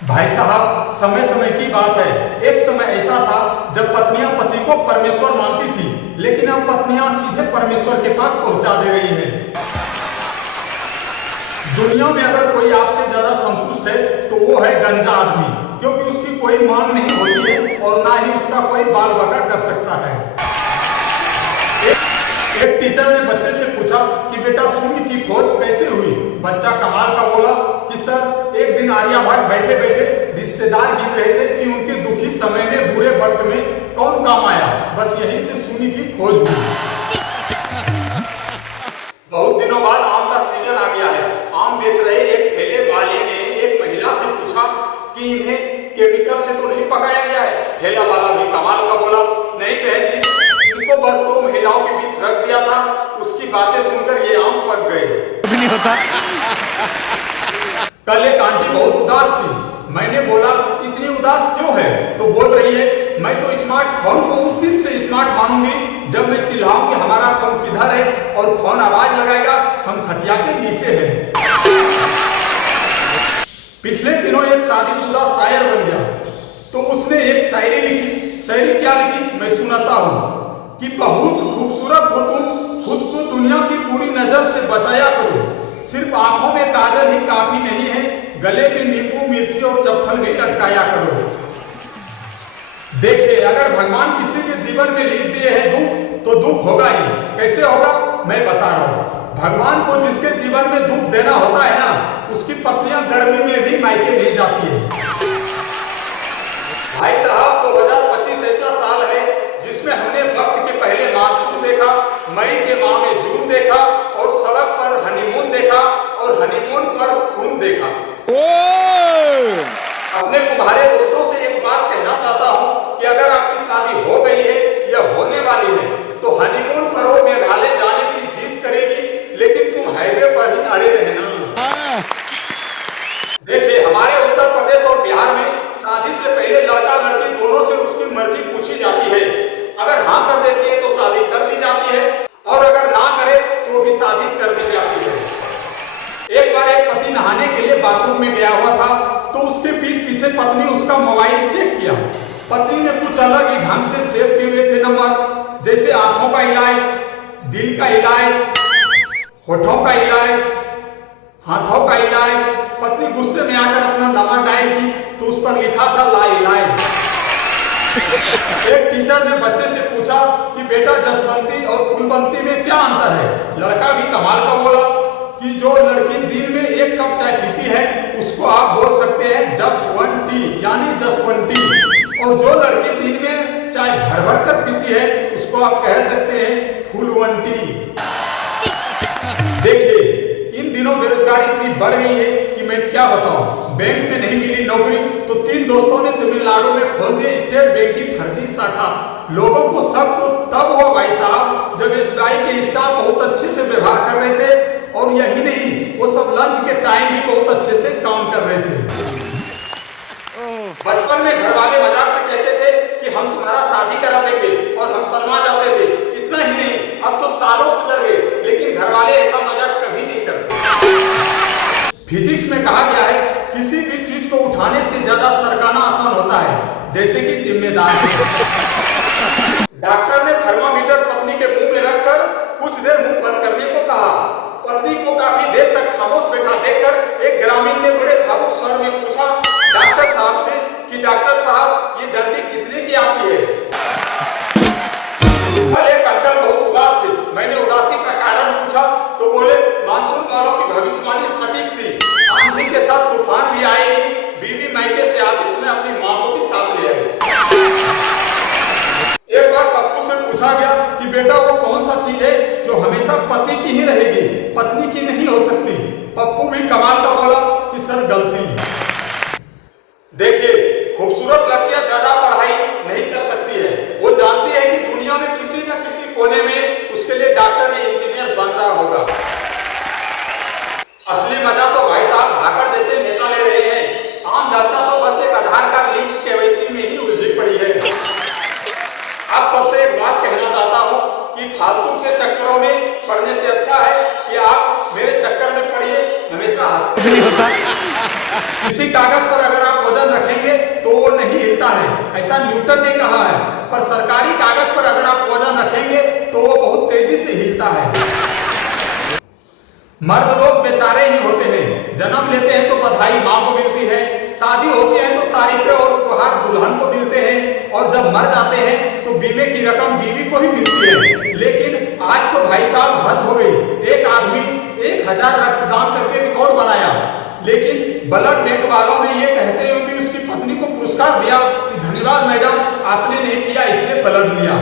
भाई साहब, समय समय की बात है। एक समय ऐसा था जब पत्नियां पति को परमेश्वर मानती थी, लेकिन अब पत्नियां सीधे परमेश्वर के पास पहुंचा दे रही हैं। दुनिया में अगर कोई आपसे ज्यादा संतुष्ट है तो वो है गंजा आदमी, क्योंकि उसकी कोई मांग नहीं होती है और ना ही उसका कोई बाल बका कर सकता है। एक टीचर ने बच्चे से पूछा कि बेटा शून्य की खोज कैसे हुई। बच्चा कमाल का बोला कि सर, एक दिन आर्यभट्ट बैठे बैठे रिश्तेदार गिन रहे थे कि उनके दुखी समय में, बुरे वक्त में कौन काम आया। बस यहीं से शून्य की खोज हुई। बहुत दिनों बाद आम का सीजन आ गया है। आम बेच रहे एक ठेले वाले ने एक महिला से पूछा कि इन्हें केमिकल से तो नहीं पकाया गया है। ठेला वाला भी कमाल का बोला, नहीं बहन जी, इनको बस दो महिलाओं के बीच रख दिया था। उसकी बातें सुनकर ये आम पक गए। नहीं होता। कल एक आंटी बहुत उदास थी। मैंने बोला, इतनी उदास क्यों है? तो बोल रही है, मैं तो स्मार्टफोन को उस दिन से स्मार्ट मानूंगी जब मैं चिल्लाऊंगी हमारा फोन किधर है और फोन आवाज लगाएगा हम खटिया के नीचे हैं। पिछले दिनों एक शादीशुदा शायर बन गया तो उसने एक शायरी लिखी। शायरी क्या लिखी मैं सुनाता हूँ कि बहुत खूबसूरत हो तुम, खुद को दुनिया की पूरी नजर से बचाया करो। सिर्फ आंखों में काजल ही काफी नहीं है, गले में नींबू मिर्ची और चप्पल भी लटकाया करो। देखिए, अगर भगवान किसी के जीवन में लिख दिए हैं दुख, तो दुख होगा ही। कैसे होगा मैं बता रहा हूँ। भगवान को जिसके जीवन में दुख देना होता है ना, उसकी पत्नियां गर्मी में भी मायके नहीं जाती है। भाई साहब, 2025 ऐसा साल है जिसमें हमने वक्त के पहले मानसून देखा, मई के माह में जून देखा और सड़क पर हनीमून देखा और हनीमून पर खून देखा। अपने तुम्हारे दोस्तों से एक बात कहना चाहता हूं कि अगर आपकी शादी हो गई है या होने वाली है तो हनीमून पर वो मेघालय जाने की जिद करेगी, लेकिन तुम हाईवे पर ही अड़े रहना। देखिए, हमारे उत्तर प्रदेश और बिहार में शादी से पहले लड़का लड़की दोनों से उसकी मर्जी पूछी जाती है। अगर हाँ कर देती है तो शादी कर दी जाती है और अगर ना करे तो भी शादी कर दी जाती है। एक बार एक पति नहाने के लिए बाथरूम में गया हुआ था तो उसके पीठ पीछे पत्नी उसका मोबाइल चेक किया। पत्नी ने कुछ अलग ही ढंग से सेव किए हुए थे नंबर, जैसे आंखों का इलाज, दिल का इलाज, होठों का इलाज, हाथों का इलाज। पत्नी गुस्से में आकर अपना नंबर डायल की तो उस पर लिखा था ला इलाज। एक टीचर ने बच्चे से पूछा कि बेटा, जसवंती और फूलवंती में क्या अंतर है? लड़का भी कमाल का बोला कि जो लड़की दिन में 1 कप चाय पीती है उसको आप बोल सकते हैं जसवंती, यानी जसवंती, और जो लड़की दिन में चाय भर भर कर पीती है उसको आप कह सकते हैं फूलवंती। देखिए, इन दिनों बेरोजगारी इतनी बढ़ गई है कि मैं क्या बताऊं। बैंक में नहीं मिली नौकरी तो 3 दोस्तों ने तमिलनाडु में खोल दी स्टेट बैंक की फर्जी शाखा। लोगों को शक तो तब हुआ भाई साहब जब एसबीआई के स्टाफ बहुत अच्छे से व्यवहार कर रहे थे, और यही नहीं, वो सब लंच के टाइम भी बहुत अच्छे से काम कर रहे थे। बचपन में घर वाले मजाक से कहते थे कि हम तुम्हारा शादी करा देंगे और हम शर्मा जाते थे। इतना ही नहीं, अब तो सालों गुजर गए लेकिन घर वाले ऐसा मजाक कभी नहीं करते। फिजिक्स में कहा गया है किसी भी चीज को उठाने से ज्यादा सरकाना आसान होता है, जैसे कि जिम्मेदारी। डॉक्टर ने थर्मामीटर पत्नी के मुंह में रखकर कुछ देर मुंह बंद करने को कहा। पत्नी को काफी देर तक खामोश बैठा देखकर एक ग्रामीण ने बड़े भावुक स्वर में पूछा डॉक्टर साहब से कि डॉक्टर साहब, ये डंडी कितने की आती है? एक अंकल बहुत उदास थे। मैंने उदासी का कारण पूछा तो बोले, मानसून वालों की भविष्यवाणी सटीक थी, आंधी के साथ तूफान भी आएगी, बीवी मायके से आती, इसमें अपनी माँ को भी साथ ले आई। एक बार पप्पू से पूछा गया कि बेटा, वो कौन सा चीज है जो हमेशा पति की ही रहेगी, पत्नी की नहीं हो सकती? पप्पू भी कमाल का बोला कि सर, गलती। देखिए, खूबसूरत लड़कियां ज्यादा पढ़ाई नहीं कर सकती है। वो जानती है कि दुनिया में किसी न किसी कोने में उसके लिए डॉक्टर या इंजीनियर बन रहा होगा। असली मजा तो भाई साहब भाकर जैसे नेता ले रहे हैं। आम जनता तो बस एक आधार कार्ड लिंक केवाईसी में ही उलझी पड़ी है। आप सबसे एक बात कहना चाहता हूं कि फालतू के चक्करों में पड़ने से अच्छा है कि आप मेरे चक्कर में पड़िए, हमेशा वजन रखेंगे तो वो नहीं हिलता है, ऐसा न्यूटन ने कहा है। पर सरकारी कागज पर अगर आप वजन रखेंगे तो वो बहुत तेजी से हिलता है। मर्द लोग बेचारे ही होते हैं, जन्म लेते हैं तो बधाई माँ को मिलती है, शादी होती है तो तारीफें और उपहार दुल्हन को मिलते हैं, और जब मर जाते हैं तो बीमे की रकम बीवी को ही मिलती है। लेकिन आज तो भाई साहब हद हो गई। एक आदमी 1000 रक्तदान करके रिकॉर्ड बनाया, लेकिन ब्लड बैंक वालों ने ये कहते हुए भी उसकी पत्नी को पुरस्कार दिया कि धन्यवाद मैडम, आपने नहीं किया इसलिए ब्लड लिया।